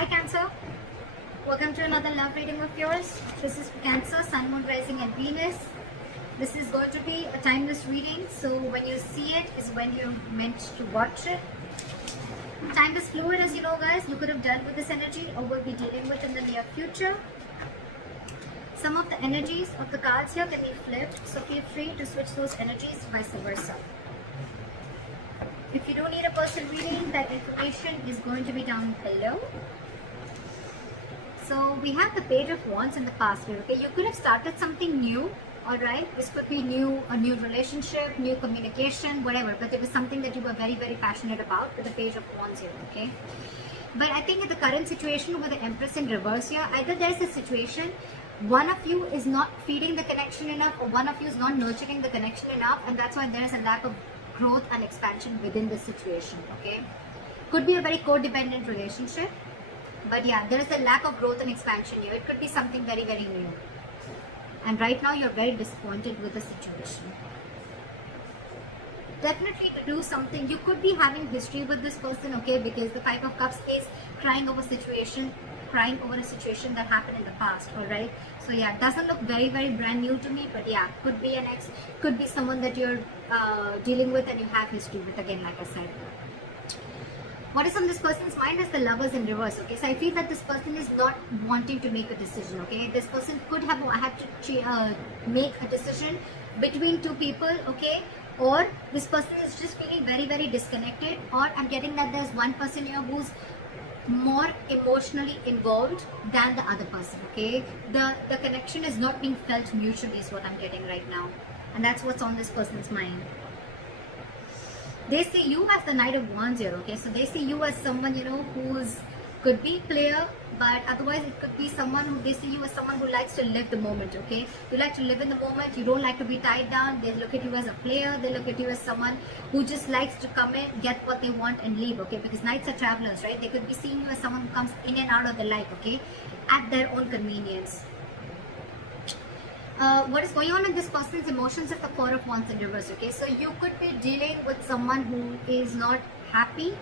Hi Cancer, welcome to another love reading of yours. This is for Cancer, Sun, Moon, Rising and Venus. This is going to be a timeless reading, so when you see it is when you're meant to watch it. Time is fluid, as you know guys. You could have dealt with this energy or will be dealing with in the near future. Some of the energies of the cards here can be flipped, so feel free to switch those energies, vice versa. If you don't need a personal reading, that information is going to be down below. So we have the Page of Wands in the past here, okay? You could have started something new, alright? This could be new, a new relationship, new communication, whatever. But it was something that you were very, very passionate about with the Page of Wands here, okay? But I think in the current situation with the Empress in reverse here, either there's a situation, one of you is not feeding the connection enough or one of you is not nurturing the connection enough, and that's why there's a lack of growth and expansion within this situation, okay? Could be a very codependent relationship. But yeah, there is a lack of growth and expansion here. It could be something very, very new. And right now, you're very disappointed with the situation. Definitely to do something. You could be having history with this person, okay? Because the Five of Cups is crying over a situation that happened in the past, alright? So yeah, it doesn't look very, very brand new to me. But yeah, could be an ex, could be someone that you're dealing with and you have history with, again, like I said. What is on this person's mind is the Lovers in reverse, okay? So I feel that this person is not wanting to make a decision, okay? This person could have had to make a decision between two people, okay? Or this person is just feeling very, very disconnected, or I'm getting that there's one person here who's more emotionally involved than the other person, okay? The connection is not being felt mutually is what I'm getting right now. And that's what's on this person's mind. They see you as the Knight of Wands here, okay? So they see you as someone, you know, who's could be player, but otherwise it could be someone who, they see you as someone who likes to live the moment, okay? You like to live in the moment, you don't like to be tied down. They look at you as a player, they look at you as someone who just likes to come in, get what they want and leave, okay? Because Knights are travelers, right? They could be seeing you as someone who comes in and out of their life, okay? At their own convenience. What is going on in this person's emotions is the Four of Wands in reverse, okay? So you could be dealing with someone who is not happy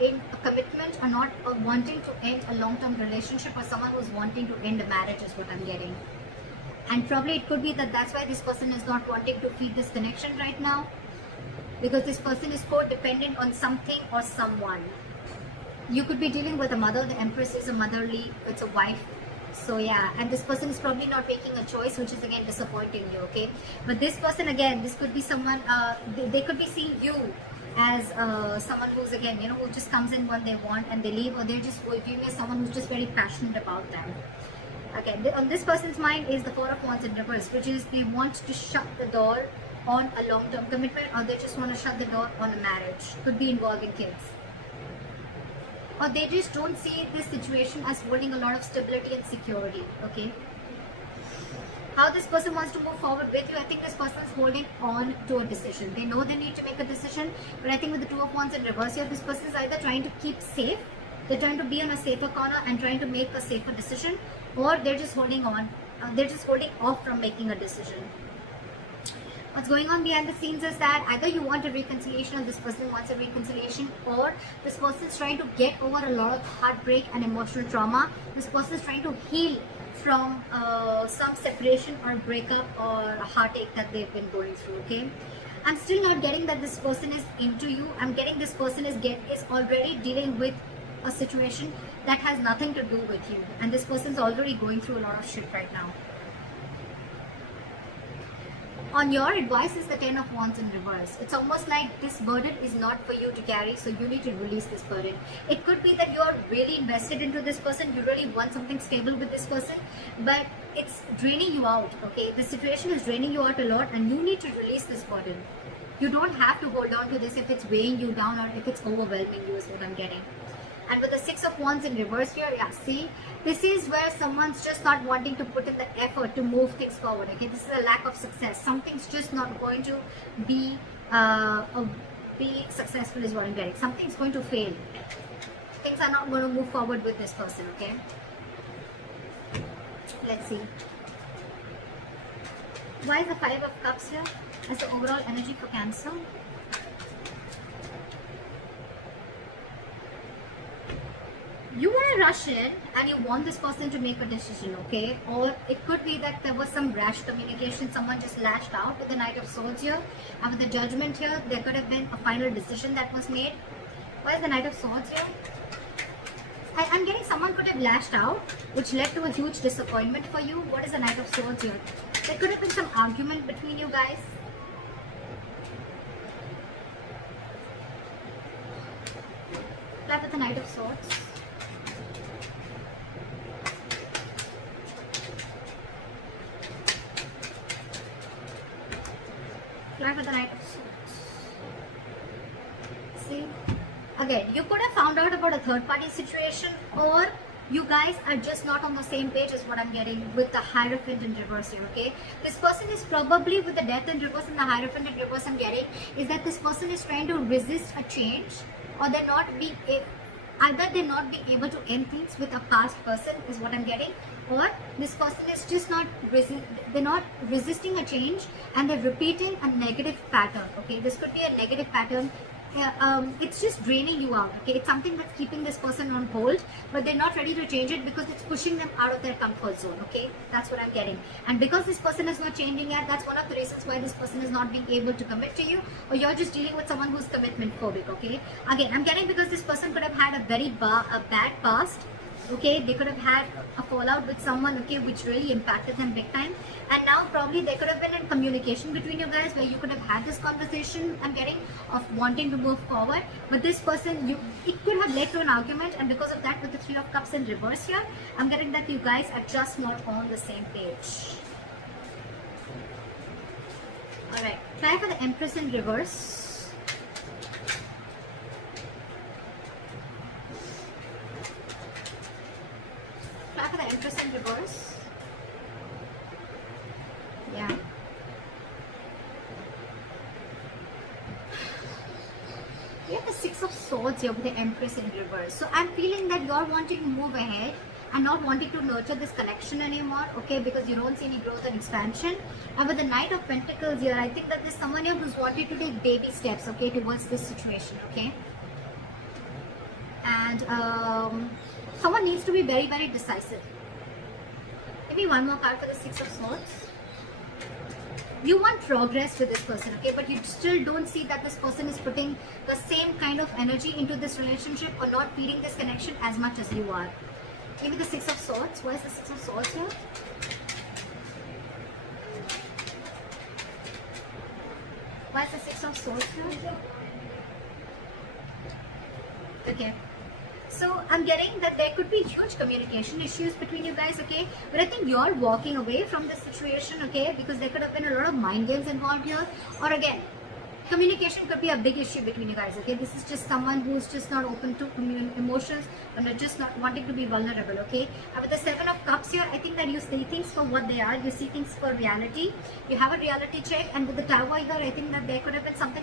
in a commitment or not wanting to end a long-term relationship, or someone who's wanting to end a marriage is what I'm getting. And probably it could be that that's why this person is not wanting to feed this connection right now, because this person is codependent on something or someone. You could be dealing with a mother. The Empress is a motherly, it's a wife. So yeah, and this person is probably not making a choice, which is again disappointing you, okay? But this person, again, this could be someone, they could be seeing you as someone who's, again, you know, who just comes in when they want and they leave, or they're just viewing as someone who's just very passionate about them. Again, on this person's mind is the Four of Wands in reverse, which is they want to shut the door on a long-term commitment, or they just want to shut the door on a marriage. Could be involving kids. Or they just don't see this situation as holding a lot of stability and security, okay? How this person wants to move forward with you, I think this person is holding on to a decision. They know they need to make a decision, but I think with the Two of Wands in reverse here, this person is either trying to keep safe, they're trying to be on a safer corner and trying to make a safer decision, or they're just holding on, they're just holding off from making a decision. What's going on behind the scenes is that either you want a reconciliation or this person wants a reconciliation, or this person is trying to get over a lot of heartbreak and emotional trauma. This person is trying to heal from some separation or breakup or a heartache that they've been going through, okay? I'm still not getting that this person is into you. I'm getting this person is already dealing with a situation that has nothing to do with you. And this person's already going through a lot of shit right now. On your advice is the Ten of Wands in reverse. It's almost like this burden is not for you to carry, so you need to release this burden. It could be that you're really invested into this person, you really want something stable with this person, but it's draining you out, okay? The situation is draining you out a lot and you need to release this burden. You don't have to hold on to this if it's weighing you down or if it's overwhelming you is what I'm getting. And with the Six of Wands in reverse here, yeah, see, this is where someone's just not wanting to put in the effort to move things forward, okay? This is a lack of success. Something's just not going to be successful is what I'm getting. Something's going to fail. Things are not going to move forward with this person, okay? Let's see. Why is the Five of Cups here as the overall energy for Cancer? you want to rush in and you want this person to make a decision, okay? Or it could be that there was some rash communication, someone just lashed out with the Knight of Swords here, and with the Judgment here, there could have been a final decision that was made. Why is the Knight of Swords here? I'm getting someone could have lashed out, which led to a huge disappointment for you. What is the Knight of Swords here? There could have been some argument between you guys. Play with the Knight of Swords. Play with the Knight of Swords. See? Again, you could have found out about a third party situation, or you guys are just not on the same page is what I'm getting with the Hierophant in reverse here, okay? This person is probably with the Death in reverse and the Hierophant in reverse I'm getting is that this person is trying to resist a change, or they're not being either they're not being able to end things with a past person is what I'm getting, or this person is just not they're not resisting a change and they're repeating a negative pattern, okay? This could be a negative pattern. It's just draining you out, okay? It's something that's keeping this person on hold, but they're not ready to change it because it's pushing them out of their comfort zone, okay? That's what I'm getting. And because this person is not changing yet, that's one of the reasons why this person is not being able to commit to you, or you're just dealing with someone who's commitment phobic, okay? Again, I'm getting because this person could have had a very bad past, okay? They could have had a fallout with someone, okay, which really impacted them big time, and now probably there could have been a communication between you guys where you could have had this conversation, I'm getting, of wanting to move forward, but this person, it could have led to an argument, and because of that, with the Three of Cups in reverse here, I'm getting that you guys are just not on the same page. Alright, try for the Empress in reverse. For the Empress in reverse. Yeah. We have the Six of Swords here with the Empress in reverse. So I'm feeling that you're wanting to move ahead and not wanting to nurture this connection anymore, okay, because you don't see any growth and expansion. And with the Knight of Pentacles here, I think that there's someone here who's wanting to take baby steps, okay, towards this situation, okay. And someone needs to be very, very decisive. Maybe one more card for the Six of Swords. You want progress with this person, okay, but you still don't see that this person is putting the same kind of energy into this relationship or not feeding this connection as much as you are. Maybe the Six of Swords. Why is the Six of Swords here? Why is the Six of Swords here? Okay. So I'm getting that there could be huge communication issues between you guys, okay? But I think you're walking away from this situation, okay? Because there could have been a lot of mind games involved here. Or again, communication could be a big issue between you guys, okay? This is just someone who's just not open to emotions and just not wanting to be vulnerable, okay? And with the Seven of Cups here, I think that you see things for what they are. You see things for reality. You have a reality check. And with the Tower here, I think that there could have been something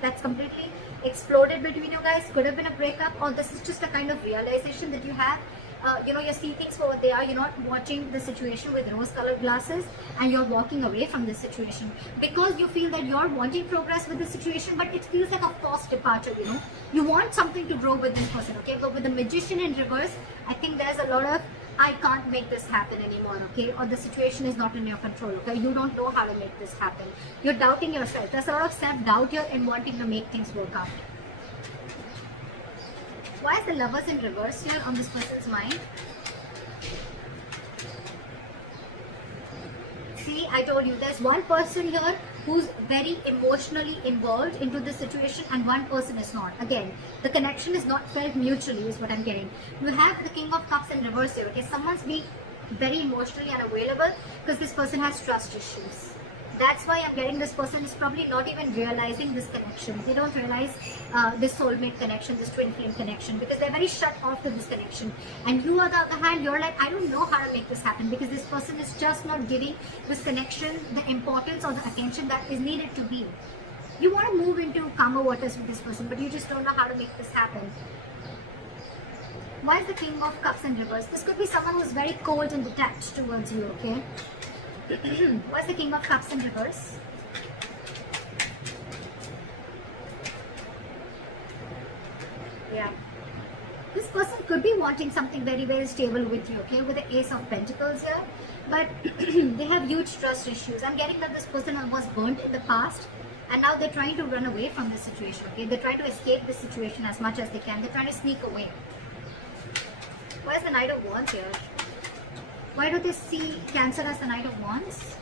that's completely exploded between you guys. Could have been a breakup, or this is just a kind of realization that you have. You see things for what they are. You're not watching the situation with rose-colored glasses, and you're walking away from this situation because you feel that you're wanting progress with the situation, but it feels like a forced departure. You want something to grow with this person, okay? But with the Magician in reverse, I think there's a lot of I can't make this happen anymore, okay? Or the situation is not in your control, okay? You don't know how to make this happen. You're doubting yourself. There's a lot of self-doubt here and wanting to make things work out. Why is the Lovers in reverse here on this person's mind? See, I told you, there's one person here who's very emotionally involved into this situation and one person is not. Again, the connection is not felt mutually is what I'm getting. You have the King of Cups in reverse here, okay? Someone's being very emotionally unavailable because this person has trust issues. That's why I'm getting this person is probably not even realizing this connection. They don't realize this soulmate connection, this twin flame connection, because they're very shut off to this connection. And you, on the other hand, you're like, I don't know how to make this happen because this person is just not giving this connection the importance or the attention that is needed to be. You want to move into calmer waters with this person, but you just don't know how to make this happen. Why is the King of Cups in reverse? This could be someone who's very cold and detached towards you, okay? What's the King of Cups in reverse? Yeah. This person could be wanting something very, very stable with you, okay, with the Ace of Pentacles here. But they have huge trust issues. I'm getting that this person was burnt in the past, and now they're trying to run away from the situation, okay? They're trying to escape the situation as much as they can. They're trying to sneak away. Why is the Knight of Wands here? Why do they see Cancer as the Knight of Wands?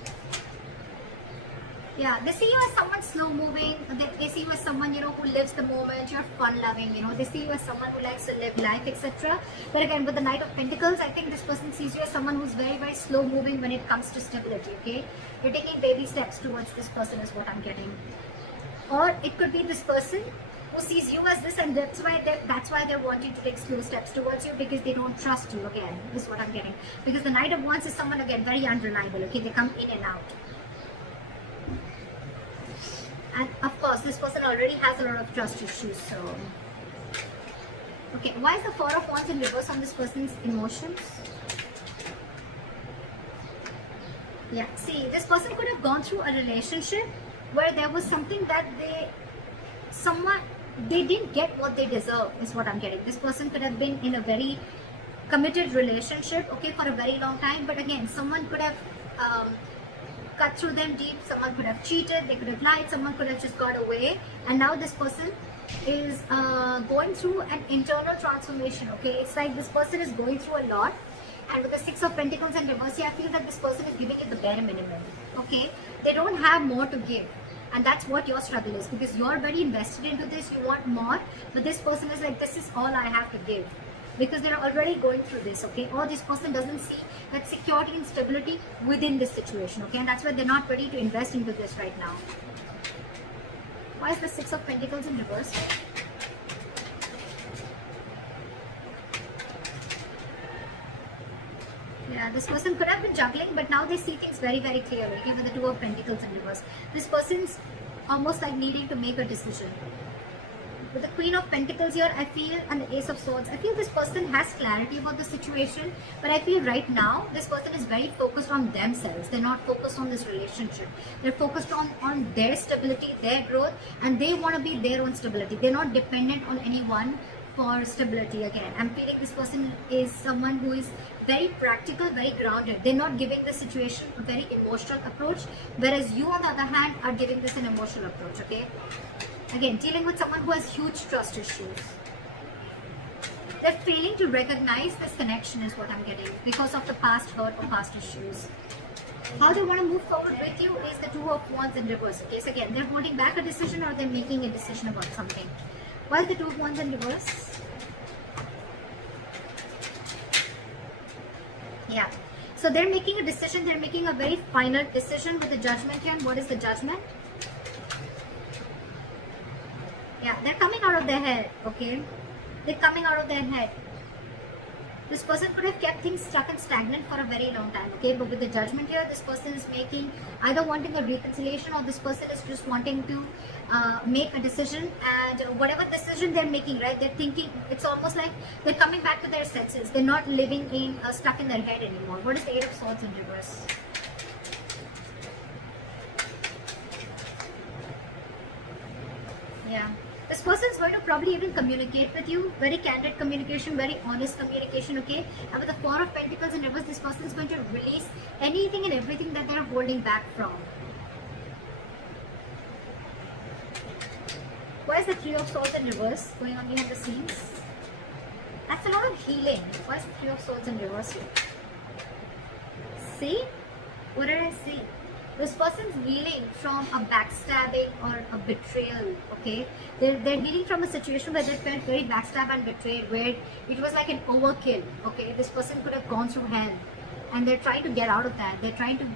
Yeah, they see you as someone slow moving. They see you as someone, you know, who lives the moment. You're fun loving, you know. They see you as someone who likes to live life, etc. But again, with the Knight of Pentacles, I think this person sees you as someone who's very, very slow moving when it comes to stability, okay? You're taking baby steps towards this person is what I'm getting. Or it could be this person who sees you as this, and that's why they're wanting to take slow steps towards you, because they don't trust you, again, is what I'm getting. Because the Knight of Wands is someone, again, very unreliable, okay? They come in and out. And of course, this person already has a lot of trust issues, so... Okay, why is the Four of Wands in reverse on this person's emotions? Yeah, see, this person could have gone through a relationship where there was something that they didn't get what they deserve, is what I'm getting. This person could have been in a very committed relationship, okay, for a very long time, but again, someone could have cut through them deep, someone could have cheated, they could have lied, someone could have just got away, and now this person is going through an internal transformation, okay? It's like this person is going through a lot, and with the Six of Pentacles and reverse, I feel that this person is giving it the bare minimum, okay? They don't have more to give, and that's what your struggle is, because you're very invested into this, you want more, but this person is like, this is all I have to give, because they're already going through this, okay? Or this person doesn't see that security and stability within this situation, okay? And that's why they're not ready to invest into this right now. Why is the Six of Pentacles in reverse? Yeah, this person could have been juggling, but now they see things very, very clearly, okay? With the Two of Pentacles in reverse. This person's almost like needing to make a decision. With the Queen of Pentacles here, I feel, and the Ace of Swords, I feel this person has clarity about the situation, but I feel right now, this person is very focused on themselves. They're not focused on this relationship. They're focused on their stability, their growth, and they want to be their own stability. They're not dependent on anyone for stability again. I'm feeling this person is someone who is very practical, very grounded. They're not giving the situation a very emotional approach, whereas you, on the other hand, are giving this an emotional approach, okay? Again, dealing with someone who has huge trust issues. They're failing to recognize this connection is what I'm getting because of the past hurt or past issues. How they want to move forward with you is the Two of Wands in reverse. Okay, so again, they're holding back a decision or they're making a decision about something. Why is the Two of Wands in reverse? Yeah. So they're making a decision. They're making a very final decision with the Judgment here. And what is the Judgment? Yeah, they're coming out of their head, okay? They're coming out of their head. This person could have kept things stuck and stagnant for a very long time, okay? But with the Judgment here, this person is making, either wanting a reconciliation or this person is just wanting to make a decision. And whatever decision they're making, right? They're thinking, it's almost like they're coming back to their senses. They're not living in, stuck in their head anymore. What is the Eight of Swords in reverse? Yeah. This person is going to probably even communicate with you. Very candid communication, very honest communication, okay? And with the Four of Pentacles in reverse, this person is going to release anything and everything that they're holding back from. Why is the Three of Swords in reverse going on behind the scenes? That's a lot of healing. Why is the Three of Swords in reverse here? See? What did I see? This person's healing from a backstabbing or a betrayal, okay? They're healing from a situation where they felt very backstabbed and betrayed, where it was like an overkill, okay? This person could have gone through hell, and they're trying to get out of that. They're trying to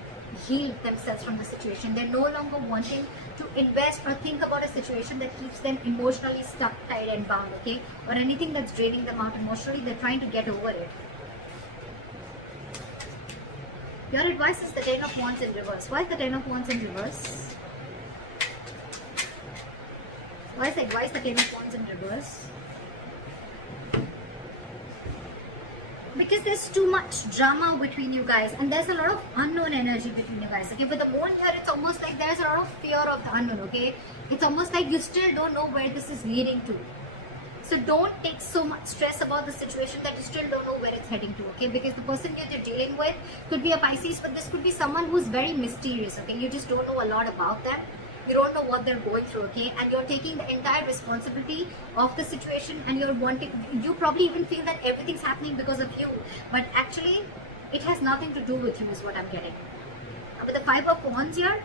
heal themselves from the situation. They're no longer wanting to invest or think about a situation that keeps them emotionally stuck, tied and bound, okay? Or anything that's draining them out emotionally. They're trying to get over it. Your advice is the Ten of Wands in reverse. Why is the Ten of Wands in reverse? Why is the Ten of Wands in reverse? Because there's too much drama between you guys, and there's a lot of unknown energy between you guys. Okay, with the Moon here, it's almost like there's a lot of fear of the unknown. Okay, it's almost like you still don't know where this is leading to. So don't take so much stress about the situation that you still don't know where it's heading to, okay? Because the person you're dealing with could be a Pisces, but this could be someone who's very mysterious, okay? You just don't know a lot about them. You don't know what they're going through, okay? And you're taking the entire responsibility of the situation, and you probably even feel that everything's happening because of you, but actually it has nothing to do with you is what I'm getting. With the Five of Wands here,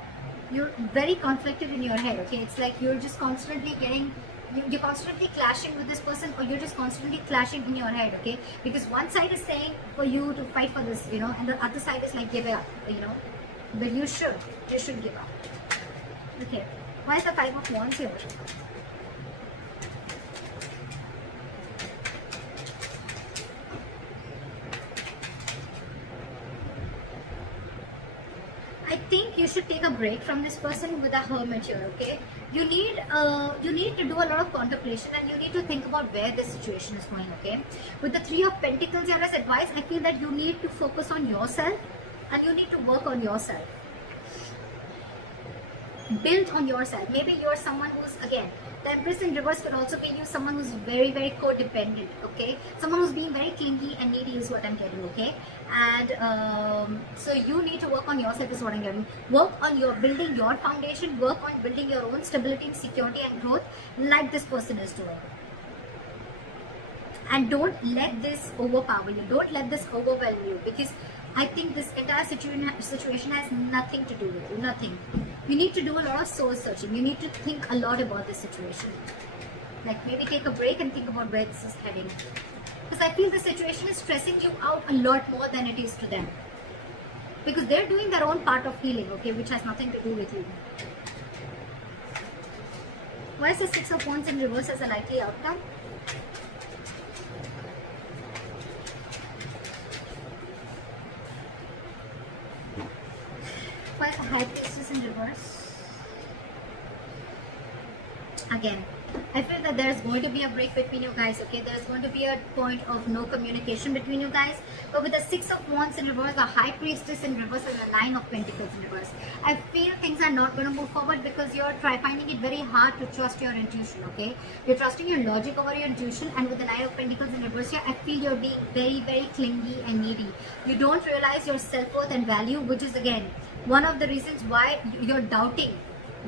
you're very conflicted in your head, okay? It's like you're just constantly you're constantly clashing with this person, or you're just constantly clashing in your head, okay? Because one side is saying for you to fight for this, and the other side is like give up, but you should give up. Okay, why is the Five of Wands here? I think you should take a break from this person with a Hermit here, okay? You need to do a lot of contemplation, and you need to think about where the situation is going, okay? With the Three of Pentacles here as advice, I feel that you need to focus on yourself, and you need to work on yourself. Build on yourself. Maybe you're someone who's, again, the Empress in reverse could also be you, someone who's very, very codependent, okay? Someone who's being very clingy and needy is what I'm getting, okay? And so you need to work on yourself is what I'm getting. Work on building your foundation, work on building your own stability and security and growth like this person is doing. And don't let this overpower you. Don't let this overwhelm you, because I think this entire situation has nothing to do with you. Nothing. You need to do a lot of soul searching. You need to think a lot about this situation. Like maybe take a break and think about where this is heading. Because I feel the situation is stressing you out a lot more than it is to them. Because they're doing their own part of healing, okay, which has nothing to do with you. Why is the Six of Wands in reverse as a likely outcome? Why is the High Priestess in reverse? Again, I feel that there's going to be a break between you guys, okay? There's going to be a point of no communication between you guys. But with the Six of Wands in reverse, the High Priestess in reverse, and the Nine of Pentacles in reverse, I feel things are not going to move forward because you're finding it very hard to trust your intuition, okay? You're trusting your logic over your intuition, and with the Nine of Pentacles in reverse here, I feel you're being very, very clingy and needy. You don't realize your self-worth and value, which is, again, one of the reasons why you're doubting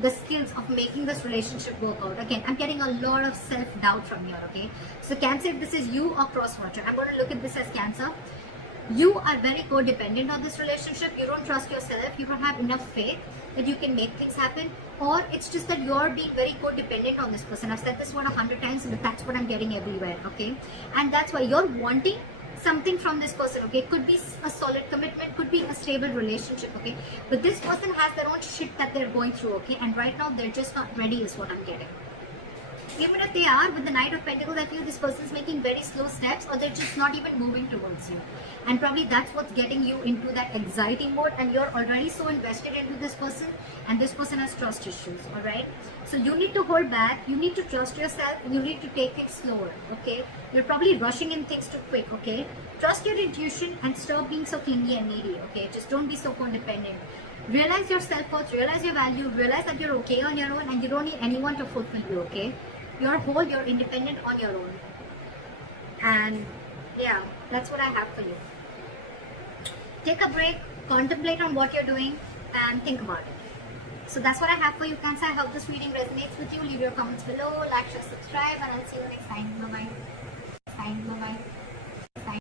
the skills of making this relationship work out. Again, I'm getting a lot of self-doubt from here, okay? So Cancer, if this is you or cross-watcher, I'm going to look at this as Cancer. You are very codependent on this relationship. You don't trust yourself. You don't have enough faith that you can make things happen. Or it's just that you're being very codependent on this person. I've said this one 100 times, but that's what I'm getting everywhere, okay? And that's why you're wanting something from this person, okay? Could be a solid commitment, could be a stable relationship, okay? But this person has their own shit that they're going through, okay? And right now they're just not ready is what I'm getting. Even if they are, with the Knight of Pentacles, I feel this person's making very slow steps, or they're just not even moving towards you. And probably that's what's getting you into that anxiety mode, and you're already so invested into this person, and this person has trust issues, alright? So you need to hold back, you need to trust yourself, you need to take things slower, okay? You're probably rushing in things too quick, okay? Trust your intuition and stop being so clingy and needy, okay? Just don't be so codependent. Realize your self-worth, realize your value, realize that you're okay on your own, and you don't need anyone to fulfill you, okay? You're whole, you're independent on your own. And yeah, that's what I have for you. Take a break, contemplate on what you're doing, and think about it. So that's what I have for you, Cancer. I hope this reading resonates with you. Leave your comments below, like, share, subscribe, and I'll see you next time. Bye-bye.